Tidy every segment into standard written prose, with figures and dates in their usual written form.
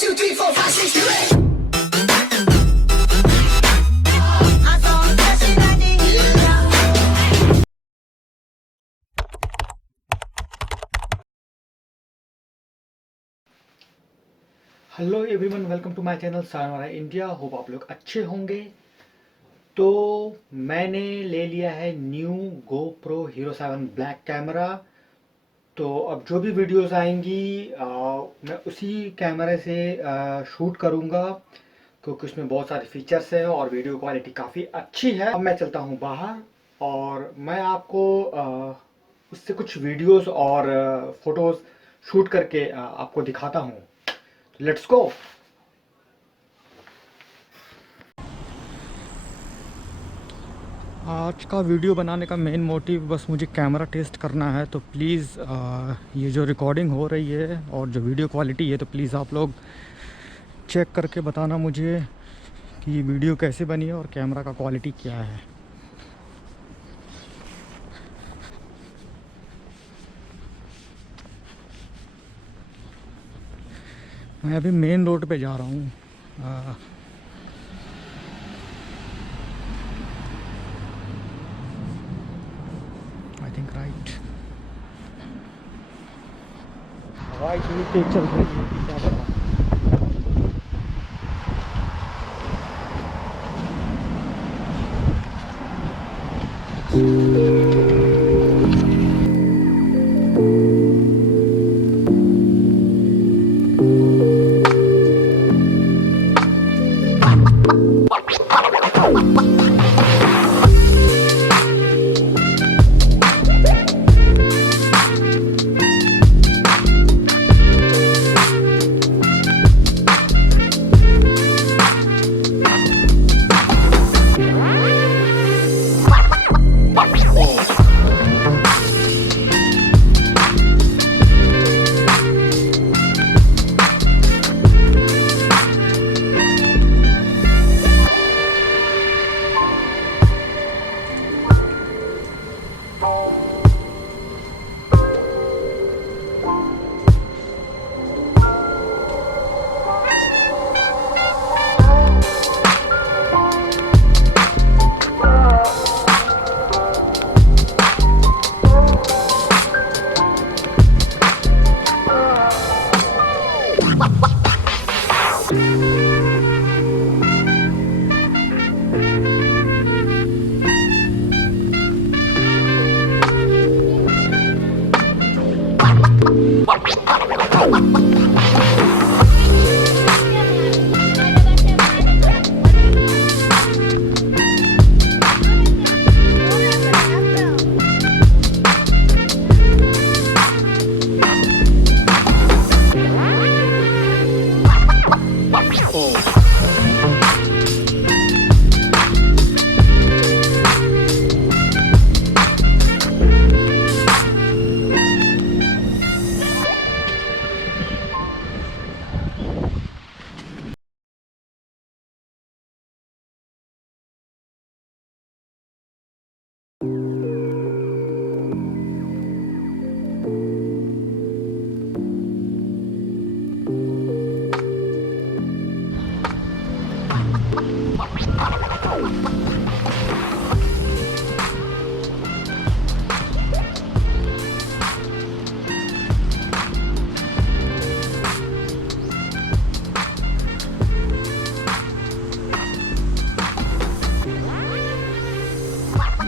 2, 3, 4, 5, 6, 7, 8. I saw a blessing I didn't hear. Hello everyone, welcome to my channel Sayonara India. Hope आप लोग अच्छे होंगे। तो मैंने ले लिया है new GoPro Hero 7 black camera. तो अब जो भी वीडियोस आएंगी मैं उसी कैमरे से शूट करूँगा, क्योंकि उसमें बहुत सारे फीचर्स हैं और वीडियो क्वालिटी काफ़ी अच्छी है। अब मैं चलता हूँ बाहर और मैं आपको उससे कुछ वीडियोस और फोटोज़ शूट करके आपको दिखाता हूँ। Let's go. आज का वीडियो बनाने का मेन मोटिव बस मुझे कैमरा टेस्ट करना है। तो प्लीज़ ये जो रिकॉर्डिंग हो रही है और जो वीडियो क्वालिटी है, तो प्लीज़ आप लोग चेक करके बताना मुझे कि वीडियो कैसे बनी है और कैमरा का क्वालिटी क्या है। मैं अभी मेन रोड पे जा रहा हूँ। आई थिंक राइट ही चल रही है, क्या पता।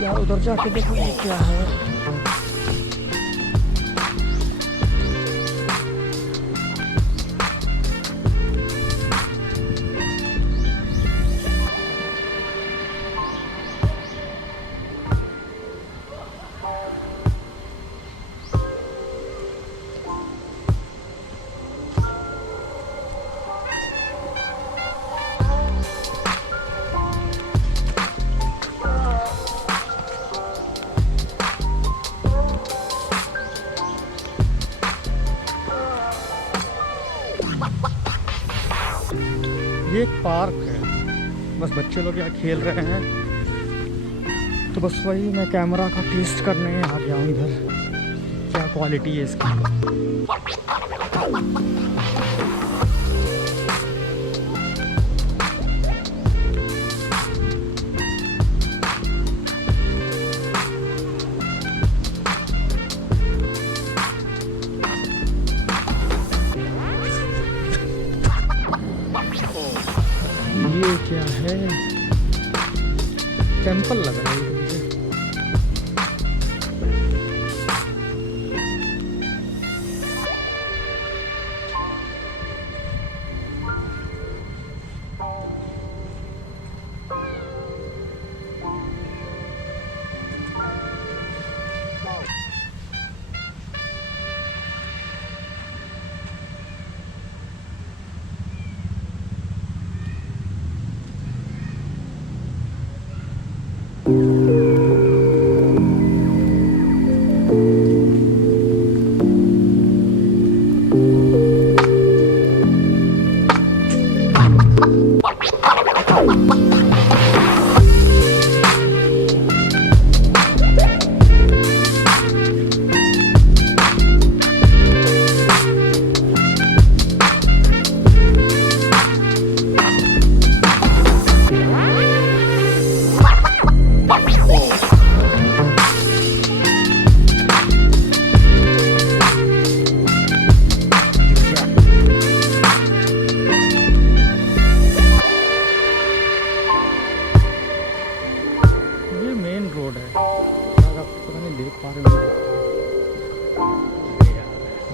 यार उधर जाके देखो ये क्या है। ये एक पार्क है, बस बच्चे लोग यहाँ खेल रहे हैं। तो बस वही मैं कैमरा का टेस्ट करने आ गया हूँ इधर, क्या क्वालिटी है इसकी। ये क्या है? टेंपल लग रहा है ये मुझे। ये मेन रोड है, शायद आप पता नहीं देख पा रहे होंगे। यार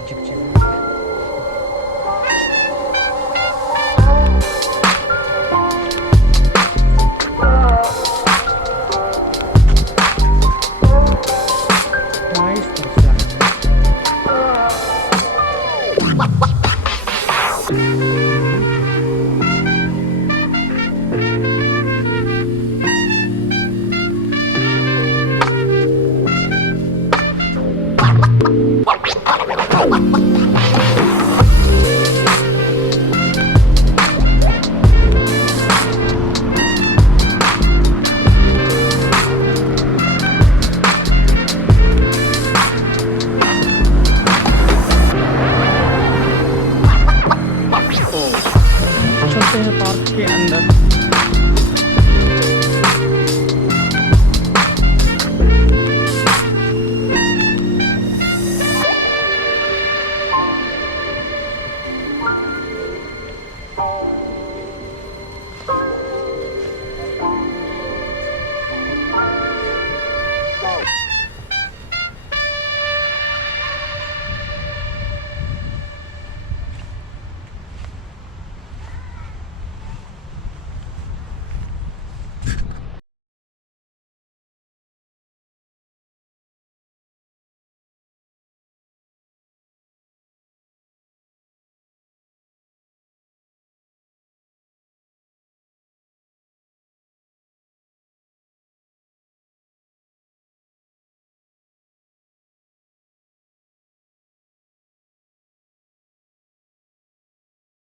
झिकझिक नाइस दृश्य चलते हैं पार्क के अंदर।